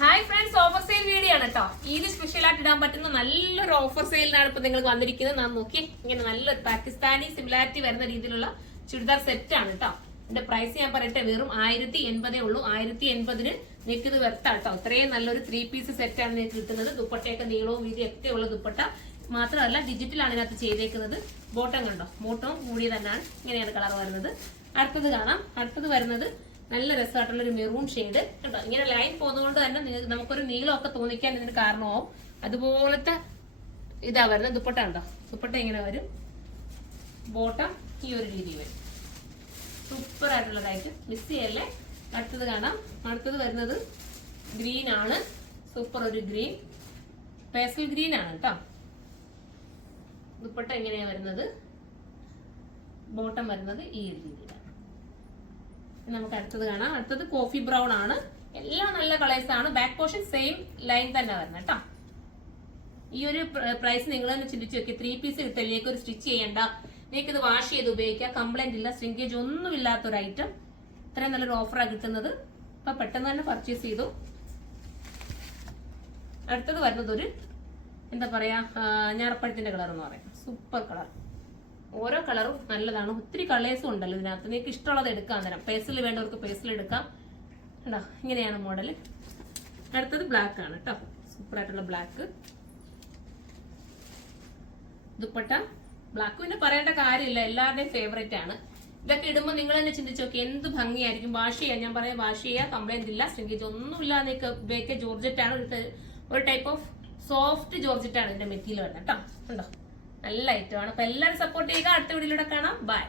Hi friends, offer sale video ആണ് കേട്ടോ. ഇത് സ്പെഷ്യൽ ആയിട്ട് ഇടാൻ പറ്റുന്ന നല്ലൊരു ഓഫർ സെയിലിനാണ് ഇപ്പൊ നിങ്ങൾക്ക് വന്നിരിക്കുന്നത്. നാം നോക്കി ഇങ്ങനെ നല്ലൊരു പാകിസ്ഥാനി സിമിലാരിറ്റി വരുന്ന രീതിയിലുള്ള ചുരിദാർ സെറ്റ് ആണ് കേട്ടോ. ഇതിന്റെ പ്രൈസ് ഞാൻ പറയട്ടെ, വെറും 1080 ഉള്ളൂ. 1080 നിങ്ങൾക്ക് ഇത് വെർത്താ കേട്ടോ. ഇത്രയും നല്ലൊരു 3 പീസ് സെറ്റ് ആണ് നിങ്ങൾക്ക് കിട്ടുന്നത്. ദുപ്പട്ടയൊക്കെ നീളവും വീതിയും ഒക്കെ ഉള്ള ദുപ്പട്ട മാത്രമല്ല, ഡിജിറ്റലാണ് ഇതിനകത്ത് ചെയ്തേക്കുന്നത്. ബോട്ടം കണ്ടോ, ബോട്ടവും കൂടിയ തന്നെയാണ്. ഇങ്ങനെയാണ് കളർ വരുന്നത്. അടുത്തത് കാണാം. അടുത്തത് വരുന്നത് നല്ല രസമായിട്ടുള്ള ഒരു മെറൂൺ ഷെയ്ഡ് കേട്ടോ. ഇങ്ങനെ ലൈൻ പോകുന്നതുകൊണ്ട് തന്നെ നമുക്കൊരു നീളമൊക്കെ തോന്നിക്കാൻ ഇതിന് കാരണമാവും. അതുപോലത്തെ ഇതാ വരുന്നത്. ദുപ്പട്ട ഉണ്ടോ, ദുപ്പട്ട ഇങ്ങനെ വരും. ബോട്ടം ഈ ഒരു രീതി വരും. സൂപ്പർ ആയിട്ടുള്ളതായിട്ട് മിസ് ചെയ്യല്ലേ. അടുത്തത് കാണാം. അടുത്തത് വരുന്നത് ഗ്രീൻ ആണ്. സൂപ്പർ ഒരു ഗ്രീൻ, പേസ്റ്റൽ ഗ്രീൻ ആണ് കേട്ടോ. ദുപ്പട്ട ഇങ്ങനെയാ വരുന്നത്. ബോട്ടം വരുന്നത് ഈ ഒരു രീതിയിലാണ്. നമുക്ക് അടുത്തത് കാണാം. അടുത്തത് കോഫി ബ്രൗൺ ആണ്. എല്ലാം നല്ല കളേഴ്സ് ആണ്. ബാക്ക് പോർഷൻ സെയിം ലൈൻ തന്നെ വരുന്നത് കേട്ടോ. ഈ ഒരു പ്രൈസ് നിങ്ങൾ തന്നെ ചിന്തിച്ചു നോക്കി. 3 പീസ് കിട്ടില്ല, നിങ്ങൾക്ക് ഒരു സ്റ്റിച്ച് ചെയ്യണ്ട, നിങ്ങൾക്ക് ഇത് വാഷ് ചെയ്ത് ഉപയോഗിക്കാം. കംപ്ലൈന്റ് ഇല്ല, ശ്രിങ്കേജ് ഒന്നും ഇല്ലാത്ത ഒരു ഐറ്റം. ഇത്രയും നല്ലൊരു ഓഫറാണ് കിട്ടുന്നത്. അപ്പൊ പെട്ടെന്ന് തന്നെ പർച്ചേസ് ചെയ്തു. അടുത്തത് വരുന്നത് ഒരു എന്താ പറയാ, ഞാറപ്പഴത്തിന്റെ കളർ എന്ന് പറയാം. Super colour. ഓരോ കളറും നല്ലതാണ്. ഒത്തിരി കളേഴ്സും ഉണ്ടല്ലോ ഇതിനകത്ത്. നിങ്ങൾക്ക് ഇഷ്ടമുള്ളത് എടുക്കാം. തരാം. പേഴ്സിൽ വേണ്ടവർക്ക് പേഴ്സിൽ എടുക്കാം കേട്ടോ. ഇങ്ങനെയാണ് മോഡൽ. അടുത്തത് ബ്ലാക്ക് ആണ് കേട്ടോ. സൂപ്പർ ആയിട്ടുള്ള ബ്ലാക്ക്. ദുപ്പട്ട ബ്ലാക്ക് പിന്നെ പറയേണ്ട കാര്യമില്ല, എല്ലാവരുടെയും ഫേവറേറ്റ് ആണ്. ഇതൊക്കെ ഇടുമ്പോൾ നിങ്ങൾ തന്നെ ചിന്തിച്ചു നോക്കി, എന്ത് ഭംഗിയായിരിക്കും. വാഷ് ചെയ്യാൻ ഞാൻ പറയാം, വാഷ് ചെയ്യാം, കംപ്ലൈന്റ് ഇല്ല, ശ്രിങ്കേജ് ഒന്നുമില്ല. നിങ്ങൾക്ക് ഉപയോഗിക്കുക. ജോർജറ്റ് ആണ്, ഒരു ടൈപ്പ് ഓഫ് സോഫ്റ്റ് ജോർജറ്റ് ആണ് ഇതിന്റെ മെറ്റീരിയൽ വരുന്നത് കേട്ടോ. ഉണ്ടോ, നല്ല ഐറ്റം ആണ്. അപ്പൊ എല്ലാവരും സപ്പോർട്ട് ചെയ്യുക. അടുത്ത വീഡിയോയിലൂടെ കാണാം. ബൈ.